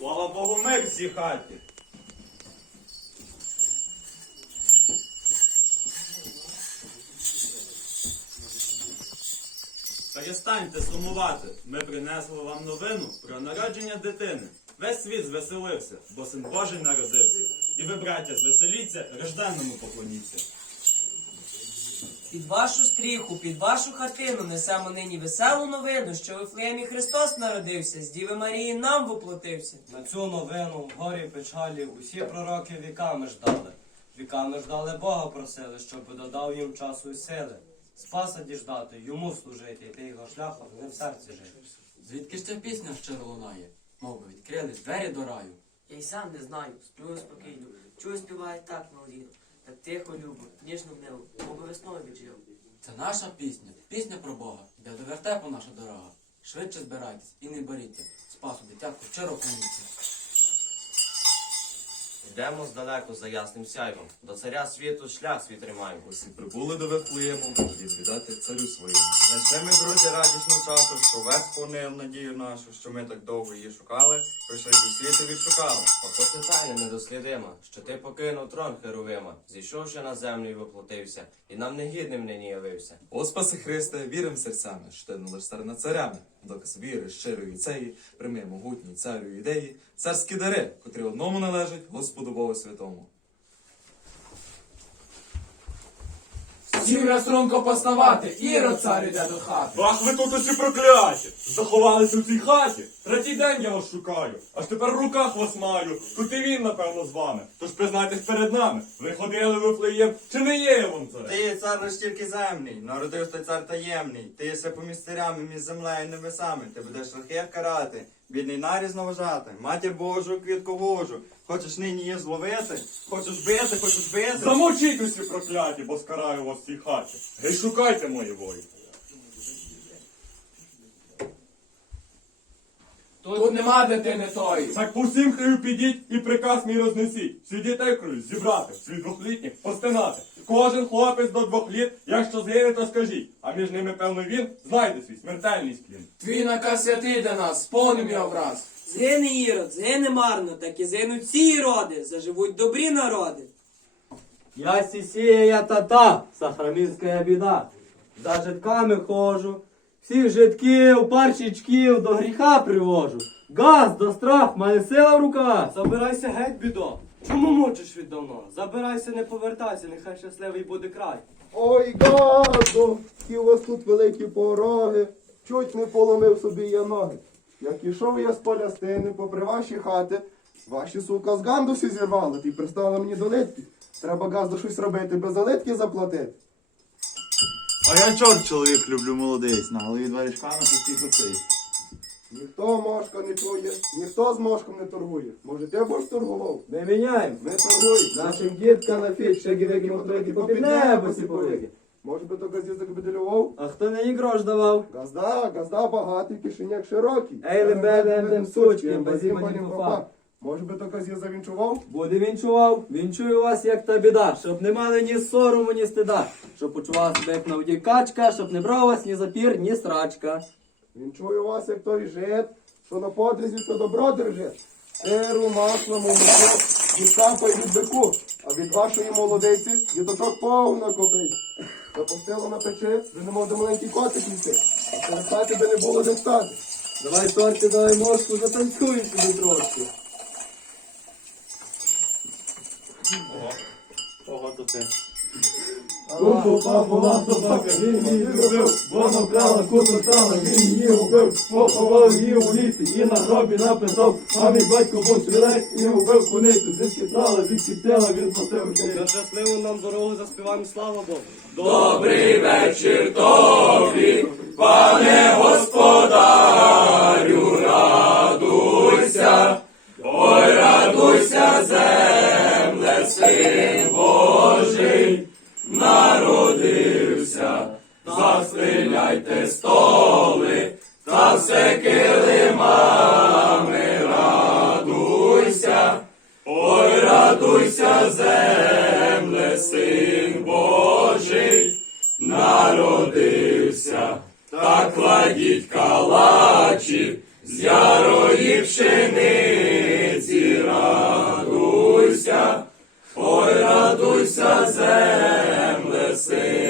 Слава Богу, мир всій хаті. Перестаньте сумувати. Ми принесли вам новину про народження дитини. Весь світ звеселився, бо син Божий народився. І ви, браття, звеселіться, рожденному поклоніться. Під вашу стріху, під вашу хатину несемо нині веселу новину, що в Ефлеємі Христос народився, з Діви Марії нам воплотився. На цю новину в горі печалі усі пророки віками ждали. Віками ждали Бога просили, щоб додав їм часу і сили. Спаса діждати, йому служити, йти його шляхом, не в серці жити. Звідки ж ця пісня щиро лунає? Мов би відкрились двері до раю. Я й сам не знаю, сплю спокійно. Чую, співає так мелодійно, так тихо, любо, ніжно мило, мов весною віджив. Це наша пісня, пісня про Бога. де до вертепу наша дорога. Швидше збирайтесь і не боріться. Спасу дитятку вчора кланіться. Йдемо здалеку за ясним сяйвом, до царя світу шлях свій тримаємо. Усі прибули до Вифлеєму, відвідати царю своєму. Несе ми, друзі, радісну часу, що весь сповнив надію нашу, що ми так довго її шукали, прийшли до світу відшукали. Тайна недослідима, що ти покинув трон Херовима, зійшовши на землю і воплотився, і нам негідним нині явився. О, спаси Христе, вірим серцями, що ти не лиш цар над царями. Доказ віри щирої цеї, прийми могутній царю ідеї, царські дари, котрі одному належать Господу Богу Святому. Всім розструнко поставати, Ірод цар іде до хати. Ах, ви тут усі прокляті! Заховалися у цій хаті. Третій день я вас шукаю. Аж тепер в руках вас маю. Тут і він, напевно, з вами. Тож признайтесь перед нами. Ви ходили в Вифлеєм, чи не є я вам царем? Ти є цар лиш тільки земний, народився цар таємний. Ти єси поміж царями, між землею і небесами. Ти будеш шляхи карати, бідний нарізно вважати. Матір Божу, квітку Божу. Хочеш нині її зловити? Хочеш бити, хочеш бити? Замовчіть усі прокляті, бо скараю вас в цій хаті. Гей, шукайте мої вої. Тут нема дитини тої. Так по всім краю підіть і приказ мій рознесіть. Всі дітей краю зібрати, всі двохлітніх постинати. Кожен хлопець до двох літ, якщо згине, то скажіть. А між ними, певно, він знайде свій смертельний сплін. Твій наказ святий для нас, сповним його враз. Згине Ірод, згине марно, так і згинуть всі роди, заживуть добрі народи. Я сісія, я тата, сахрамінська біда. За житками хожу, всіх житків, парчичків до гріха привожу. Газ до страх, мене сила в руках. Забирайся геть, бідо. Чому мучиш віддавно? Забирайся, не повертайся, нехай щасливий буде край. Ой, гадо, які у вас тут великі пороги, чуть не поломив собі я ноги. Як ішов я з полястини попри ваші хати, ваші сука з гандусі зірвали, ти пристала мені до литки. Треба газду щось робити, без залитки заплатити. А я чорт чоловік люблю молодець, на голові два ріжка на пусті коцей. Ніхто мошка не чує, ніхто з мошком не торгує. Може, ти будеш торгував? Ми міняємо. Ми торгуй. Нашим діткам на фіт, ще гіреки мотрики попід небо сі повіки. Може би то газізок беделював? А хто нині грош давав? Газда, газда багатий, кишеняк широкий. Ей, лебедем, дем сучким, базім, базім, попа. Може би то газі завінчував? Буде він чував, він чує вас, як та біда, щоб не мали ні сорому, ні стида, щоб почував себе як на воді качка, щоб не брав вас ні запір, ні страчка. Він чує вас, як той жит, що на подрізі все добро держить. Сиру, масло, молоко, від капа і від бику, а від вашої молодиці діточок повно копить. Запустило на печі, де не може маленький котик йти, а би не було де стати. Давай торти, давай ножку, затанцюй собі трошки. Кого то ти? Купу папу на собака, він її любив, воно брала купу сала, він її убив, поховав її у лісі і на гробі написав, а мій батько був стрілець і убив куницю, звідки трала, звідки тіла, він посив На щасливу нам дорогу заспіваємо, слава Богу. Добрий вечір тобі, пане господарю, на земле син Божий народився, та кладіть калачі з ярої пшениці, радуйся, ой, радуйся, земле син.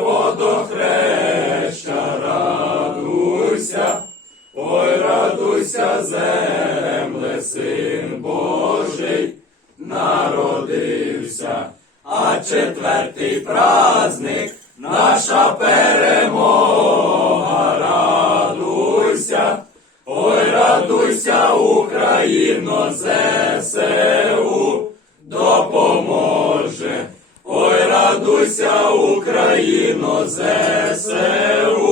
водохреща, радуйся, ой, радуйся, земле, син Божий народився, а четвертий праздник наша перемога, радуйся, ой, радуйся, Україно, ЗСУ допоможе. Ой, радуйся, Україно, ЗСУ